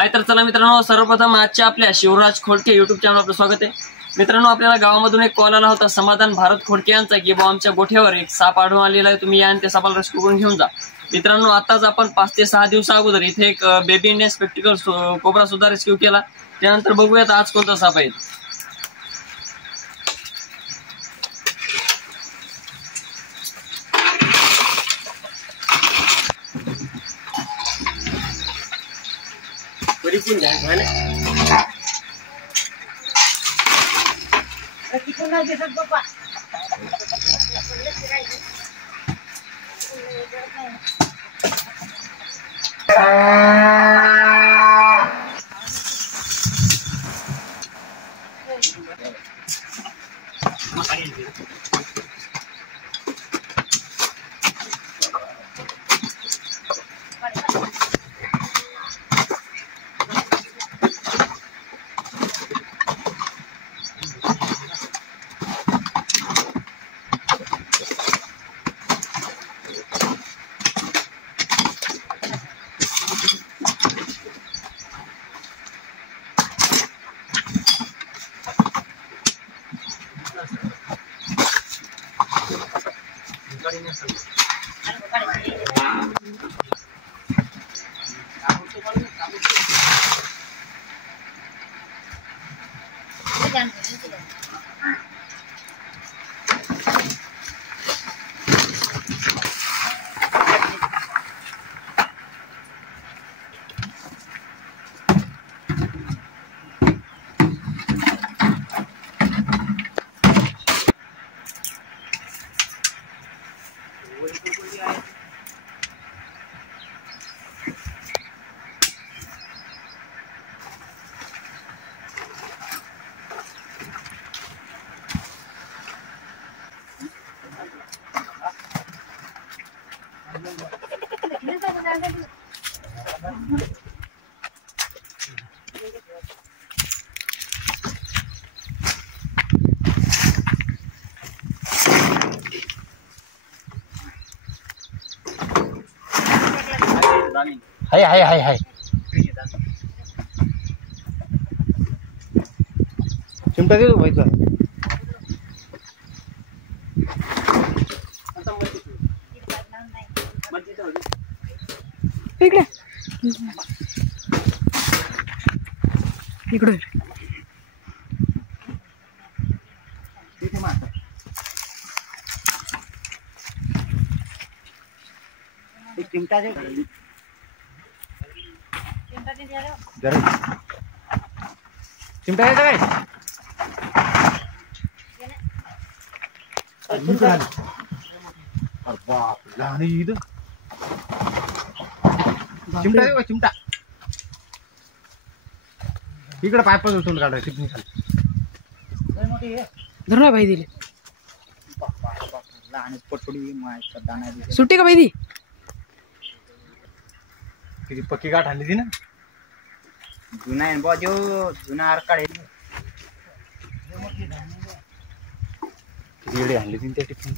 हाय तर चला मित्रांनो, सर्वप्रथम आजच्या आपल्या शिवराज खोडके युट्यूब चॅनल आपलं स्वागत आहे. मित्रांनो, आपल्याला गावामधून एक कॉल आला होता समाधान भारत खोडके यांचा की बा आमच्या गोठ्यावर एक साप आढळून आलेला आहे, तुम्ही या आणि त्या सापाला रेस्क्यू करून घेऊन जा. मित्रांनो, आताच आपण 5 ते 6 दिवसा अगोदर इथे एक बेबी इंडियन स्पेक्टिकल कोबरा सुद्धा रेस्क्यू केला. त्यानंतर बघूयात आज कोणता साप आहे. हाय हाय हाय हाय चिमटा दे भाई तुला इकडे इकडे चिमटा दे चिमटा दे काय बाप लहान ईद चिमटा दे चिमटा इकडे पाईप उचलून काढा टिपणी खाली धर भाई दिले लहान पटोडी मायचा दाना सुट्टी का भाई दी किती पक्की गाठ आणली ती ना जुना आहे बा जो जुना आरकाड आहे किती आणली ती त्या टिपणी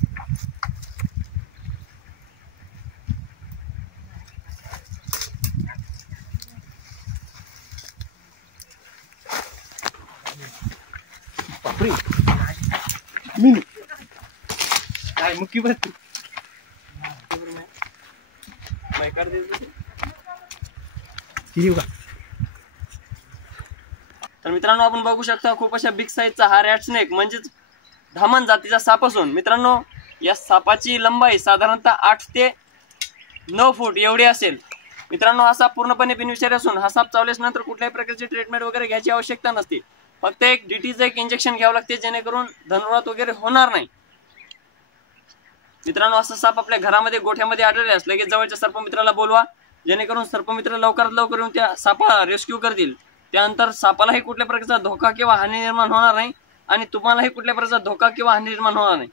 बापरे मिनी काय मुक्की बस तर मित्रांनो, आपण बघू शकता खूप अशा बिग साईजचा हा रॅट स्नेक म्हणजेच धामण जातीचा साप असून मित्रांनो या सापाची लंबाई साधारणतः 8 ते 9 फूट एवढी असेल. मित्रांनो, हा साप पूर्णपणे बिनविषारी असून हा साप चावल्यास नंतर कुठल्याही प्रकारची ट्रीटमेंट वगैरे घ्यायची आवश्यकता नसते. फक्त एक डीटीचं एक इंजेक्शन घ्यावं लागते जेणेकरून धनुर्वात वगैरे होणार नाही. मित्रांनो, असा साप आपल्या घरामध्ये गोठ्यामध्ये आढळले असले की जवळच्या सर्पमित्राला बोलवा, जेणेकरून सर्पमित्र लवकरात लवकर येऊन त्या सापाला रेस्क्यू करतील. त्यानंतर सापालाही कुठल्या प्रकारचा धोका किंवा हानी निर्माण होणार नाही आणि तुम्हालाही कुठल्या प्रकारचा धोका किंवा हानी निर्माण होणार नाही.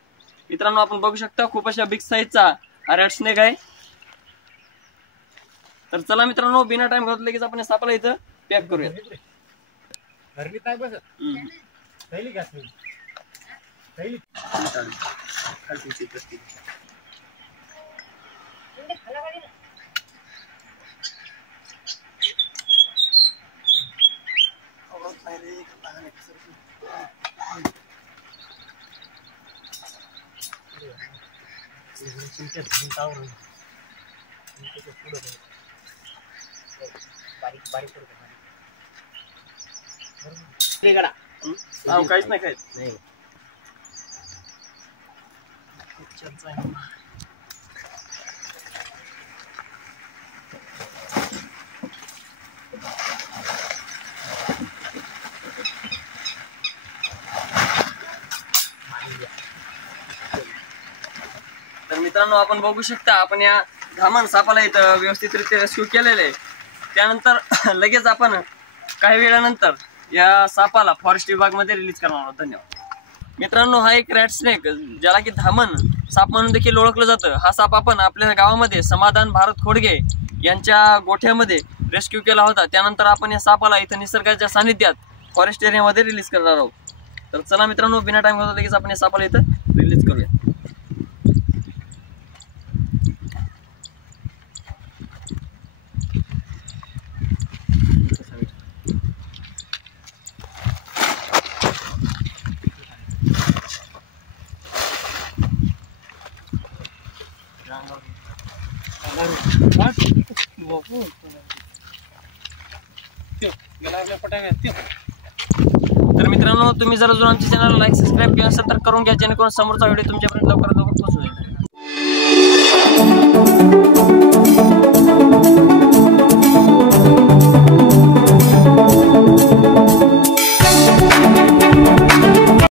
मित्रांनो, आपण बघू शकता खूप अशा बिग साईजचा हा रॅट स्नेक आहे. तर चला मित्रांनो, बिना टाइम घालवता लगेच आपण सापाला इथं पॅक करूया. गरमीत नाही बसत पहिली घास पहिली काहीच नाही खायचं. तर मित्रांनो आपण बघू शकता आपण या धामण सापाला इथं व्यवस्थितरित्या रेस्क्यू केलेलं आहे. त्यानंतर लगेच आपण काही वेळानंतर या सापाला फॉरेस्ट विभागमध्ये रिलीज करणार आहोत. धन्यवाद. मित्रांनो हा एक रॅट स्नेक ज्याला की धामण साप म्हणून देखील ओळखलं जातं. हा साप आपण आपल्या गावामध्ये समाधान भारत खोडगे यांच्या गोठ्यामध्ये रेस्क्यू केला होता. त्यानंतर आपण या सापाला इथं निसर्गाच्या सानिध्यात फॉरेस्ट एरियामध्ये रिलीज करणार आहोत. तर चला मित्रांनो बिना टाइम घालवता लगेच आपण या सापाला इथं रिलीज करूया. तर मित्रांनो तुम्ही जर अजून आमच्या चॅनलला लाईक सबस्क्राईब केलं असेल तर करून घ्या जेणेकरून समोरचा व्हिडिओ तुमच्यापर्यंत लवकरात लवकर पोहोचेल.